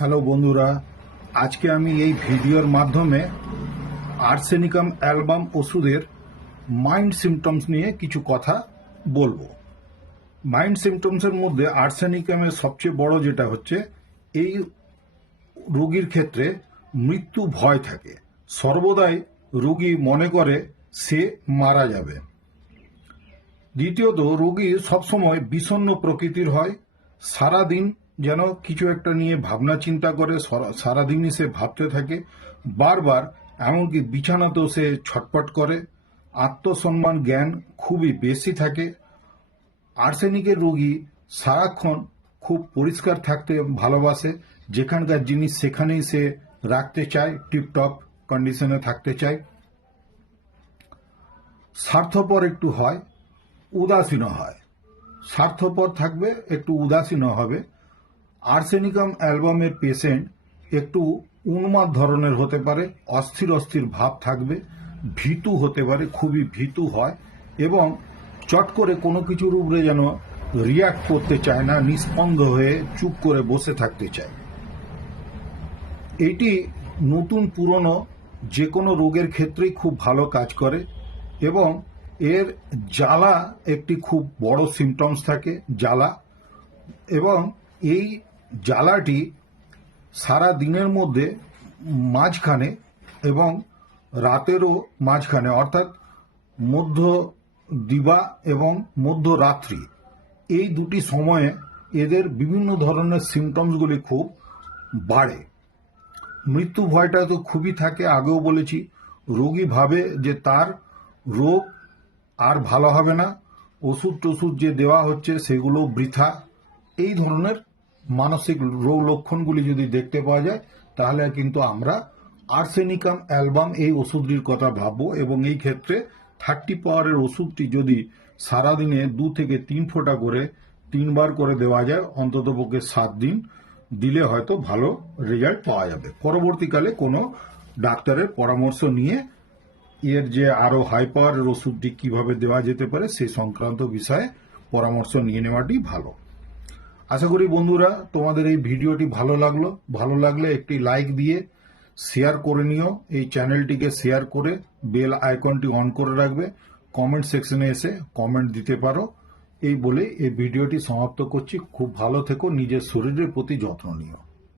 Hello বন্ধুরা, আজকে আমি এই ভিডিওর মাধ্যমে আর্সেনিকাম অ্যালবাম ওষুধের মাইল্ড সিমটমস নিয়ে কিছু কথা বলবো। মাইল্ড সিমটমসের মধ্যে আর্সেনিকামের সবচেয়ে বড় যেটা হচ্ছে, এই রোগীর ক্ষেত্রে মৃত্যু ভয় থাকে। সর্বদাই রোগী মনে করে সে মারা যাবে। দ্বিতীয়ত, রোগী সবসময় বিষণ্ণ প্রকৃতির হয়। সারাদিন যেন কিছু একটা নিয়ে ভাবনা চিন্তা করে, সারাদিনই সে ভাবতে থাকে। বারবার এমনকি বিছানাতেও সে ছটপট করে। আত্মসম্মান জ্ঞান খুবই বেশি থাকে। আর্সেনিকের রোগী সারাক্ষণ খুব পরিষ্কার থাকতে ভালোবাসে। যেখানকার জিনিস সেখানেই সে রাখতে চায়, টিপটপ কন্ডিশনে থাকতে চায়। স্বার্থপর একটু হয়, উদাসীন হয়। স্বার্থপর থাকবে, একটু উদাসীন হবে। আর্সেনিকাম অ্যালবামের পেশেন্ট একটু উন্মাদ ধরনের হতে পারে, অস্থির অস্থির ভাব থাকবে, ভীতু হতে পারে, খুবই ভীতু হয় এবং চট করে কোনো কিছুর উপরে যেন রিয়াক্ট করতে চায় না, নিস্পন্দ হয়ে চুপ করে বসে থাকতে চায়। এইটি নতুন পুরনো যে কোনো রোগের ক্ষেত্রেই খুব ভালো কাজ করে এবং এর জ্বালা একটি খুব বড় সিমটমস থাকে, জ্বালা। এবং এই জ্বালাটি সারা দিনের মধ্যে মাঝখানে এবং রাতেরও মাঝখানে, অর্থাৎ মধ্য দিবা এবং মধ্যরাত্রি, এই দুটি সময়ে এদের বিভিন্ন ধরনের সিমটমসগুলি খুব বাড়ে। মৃত্যু ভয়টা তো খুবই থাকে, আগেও বলেছি। রোগী ভাবে যে তার রোগ আর ভালো হবে না, ওষুধ টষুধ যে দেওয়া হচ্ছে সেগুলো বৃথা। এই ধরনের মানসিক রোগ লক্ষণগুলি যদি দেখতে পাওয়া যায়, তাহলে কিন্তু আমরা আর্সেনিকাম অ্যালবাম এই ওষুধটির কথা ভাববো। এবং এই ক্ষেত্রে 30 পাওয়ারের ওষুধটি যদি সারাদিনে 2 থেকে 3 ফোঁটা করে 3 বার করে দেওয়া যায়, অন্ততপক্ষে 7 দিন দিলে হয়তো ভালো রেজাল্ট পাওয়া যাবে। পরবর্তীকালে কোনো ডাক্তারের পরামর্শ নিয়ে এর যে আরো হাই পাওয়ারের ওষুধটি কিভাবে দেওয়া যেতে পারে সে সংক্রান্ত বিষয়ে পরামর্শ নিয়ে নেওয়াটি ভালো। আশা করি বন্ধুরা তোমাদের এই ভিডিওটি ভালো লাগলে একটি লাইক দিয়ে শেয়ার করে নিও। এই চ্যানেলটিকে শেয়ার করে বেল আইকনটি অন করে রাখবে। কমেন্ট সেকশনে এসে কমেন্ট দিতে পারো। এই বলে এই ভিডিওটি সমাপ্ত করছি। খুব ভালো থেকো, নিজের শরীরের প্রতি যত্ন নিও।